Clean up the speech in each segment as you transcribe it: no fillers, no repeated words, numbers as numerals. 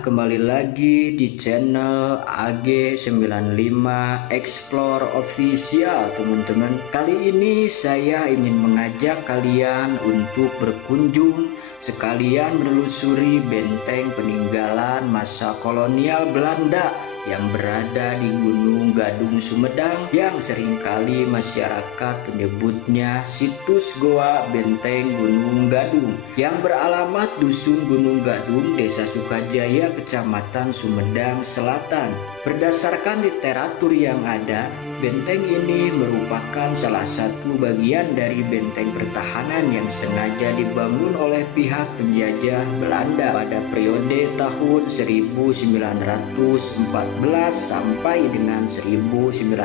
kembali lagi di channel AG95 Explore Official teman-teman. Kali ini saya ingin mengajak kalian untuk berkunjung sekalian menelusuri benteng peninggalan masa kolonial Belanda yang berada di Gunung Gadung, Sumedang, yang seringkali masyarakat menyebutnya situs Goa Benteng Gunung Gadung, yang beralamat Dusun Gunung Gadung, Desa Sukajaya, Kecamatan Sumedang Selatan. Berdasarkan literatur yang ada, benteng ini merupakan salah satu bagian dari benteng pertahanan yang sengaja dibangun oleh pihak penjajah Belanda pada periode tahun 1914 sampai dengan 1918.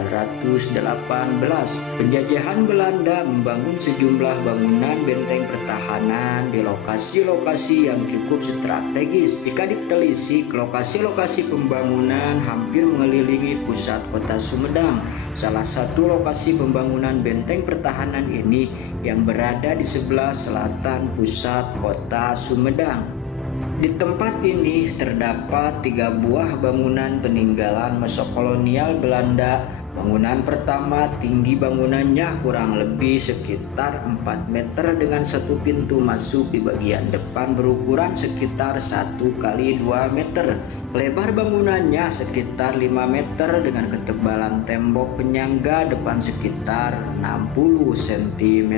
Penjajahan Belanda membangun sejumlah bangunan benteng pertahanan di lokasi-lokasi yang cukup strategis. Jika ditelisik, lokasi-lokasi pembangunan hampir mengelilingi pusat kota Sumedang. Salah satu lokasi pembangunan benteng pertahanan ini yang berada di sebelah selatan pusat kota Sumedang. Di tempat ini terdapat 3 buah bangunan peninggalan masa kolonial Belanda. Bangunan pertama, tinggi bangunannya kurang lebih sekitar 4 meter dengan satu pintu masuk di bagian depan berukuran sekitar 1 kali 2 meter. Lebar bangunannya sekitar 5 meter dengan ketebalan tembok penyangga depan sekitar 60 cm.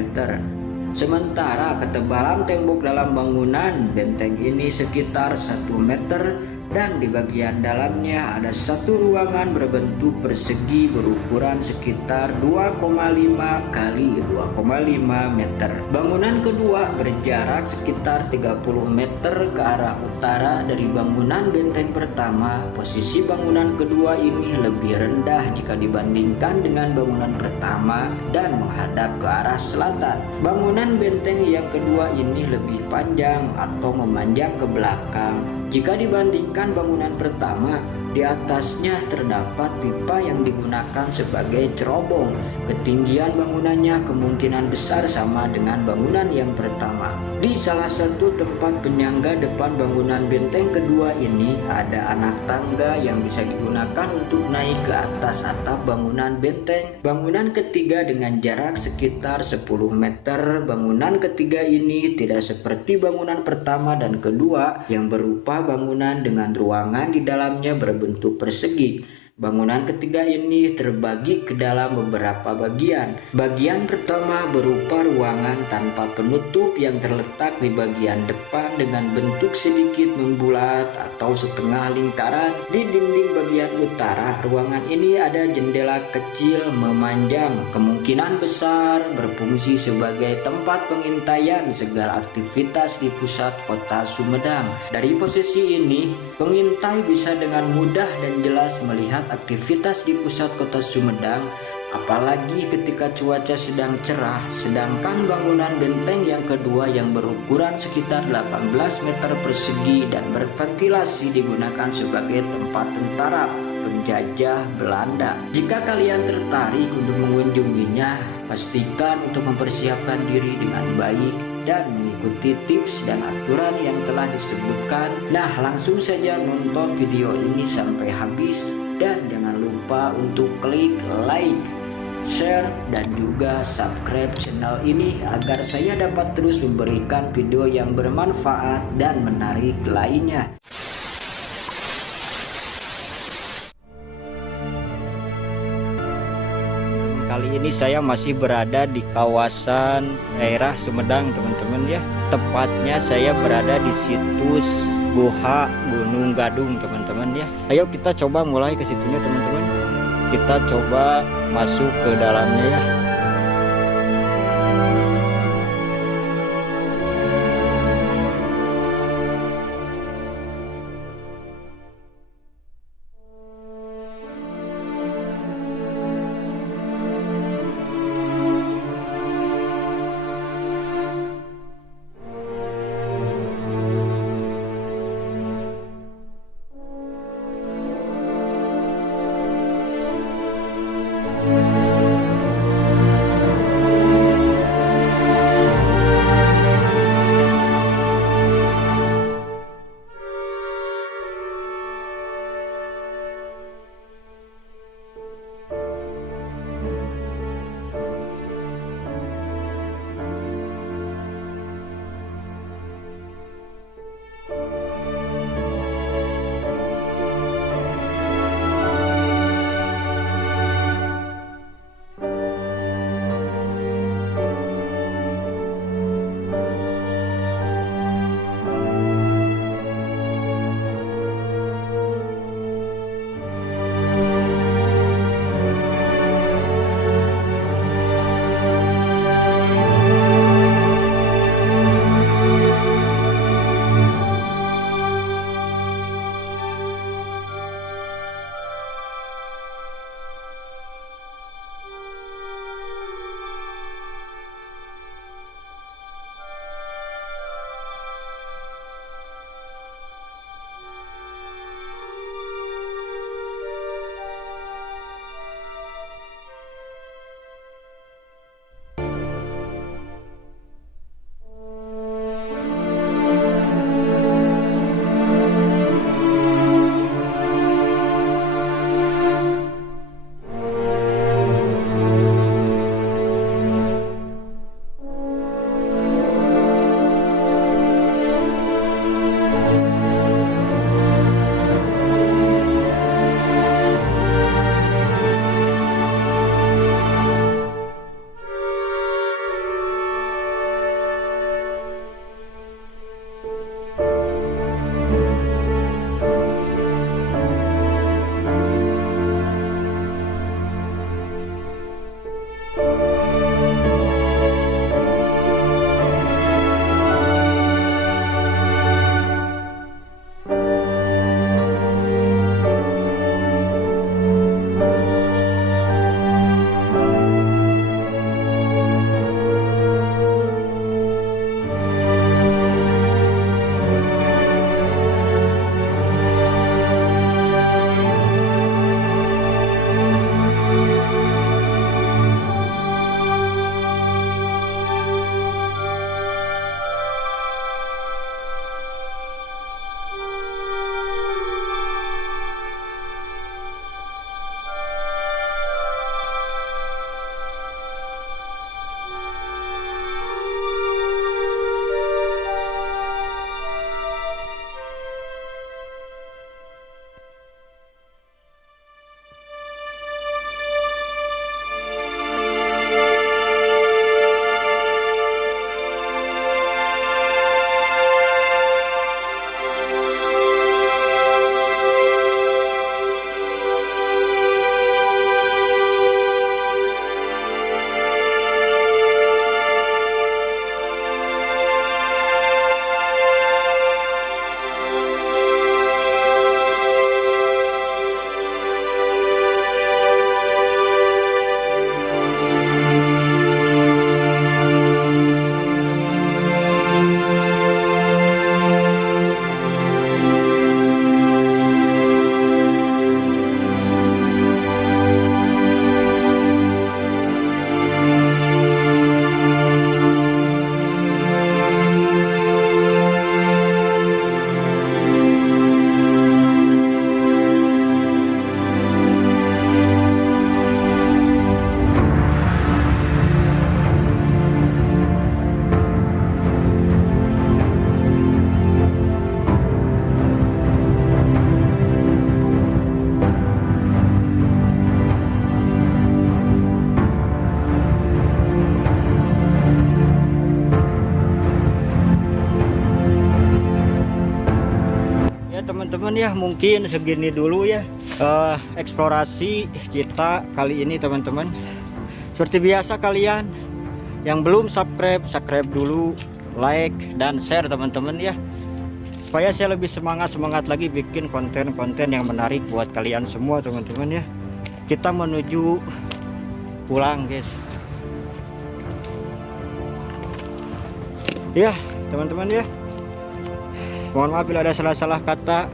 Sementara ketebalan tembok dalam bangunan benteng ini sekitar 1 meter dan di bagian dalamnya ada satu ruangan berbentuk persegi berukuran sekitar 2,5 kali 2,5 meter. Bangunan kedua berjarak sekitar 30 meter ke arah utara dari bangunan benteng pertama. Posisi bangunan kedua ini lebih rendah jika dibandingkan dengan bangunan pertama dan menghadap ke arah selatan. Bangunan benteng yang kedua ini lebih panjang atau memanjang ke belakang jika dibandingkan bangunan pertama. Di atasnya terdapat pipa yang digunakan sebagai cerobong. Ketinggian bangunannya kemungkinan besar sama dengan bangunan yang pertama. Di salah satu tempat penyangga depan bangunan benteng kedua ini ada anak tangga yang bisa digunakan untuk naik ke atas atap bangunan benteng. Bangunan ketiga dengan jarak sekitar 10 meter. Bangunan ketiga ini tidak seperti bangunan pertama dan kedua yang berupa bangunan dengan ruangan di dalamnya berbentuk persegi. Bangunan ketiga ini terbagi ke dalam beberapa bagian. Bagian pertama berupa ruangan tanpa penutup yang terletak di bagian depan dengan bentuk sedikit membulat atau setengah lingkaran. Di dinding bagian utara ruangan ini ada jendela kecil memanjang, kemungkinan besar berfungsi sebagai tempat pengintaian segala aktivitas di pusat kota Sumedang. Dari posisi ini, pengintai bisa dengan mudah dan jelas melihat aktivitas di pusat kota Sumedang, apalagi ketika cuaca sedang cerah. Sedangkan bangunan benteng yang kedua yang berukuran sekitar 18 meter persegi dan berventilasi digunakan sebagai tempat tentara penjajah Belanda. Jika kalian tertarik untuk mengunjunginya, pastikan untuk mempersiapkan diri dengan baik dan mengikuti tips dan aturan yang telah disebutkan. Nah, langsung saja nonton video ini sampai habis dan jangan lupa untuk klik like, share, dan juga subscribe channel ini agar saya dapat terus memberikan video yang bermanfaat dan menarik lainnya. Kali ini saya masih berada di kawasan daerah Sumedang teman-teman ya. Tepatnya saya berada di situs Goa Gunung Gadung teman-teman ya. Ayo kita coba mulai ke situnya teman-teman. Kita coba masuk ke dalamnya ya. teman-teman ya, mungkin segini dulu ya eksplorasi kita kali ini teman-teman. Seperti biasa, kalian yang belum subscribe dulu, like dan share teman-teman ya, supaya saya lebih semangat lagi bikin konten-konten yang menarik buat kalian semua teman-teman ya. Kita menuju pulang guys ya teman-teman ya. Mohon maaf bila ada salah-salah kata.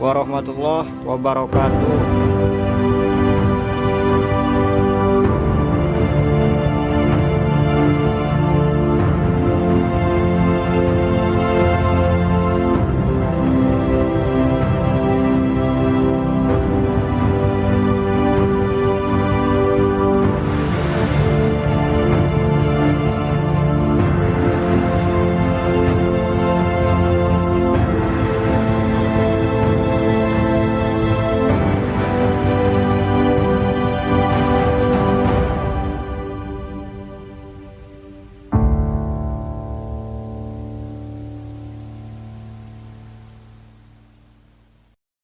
Warahmatullahi wabarakatuh.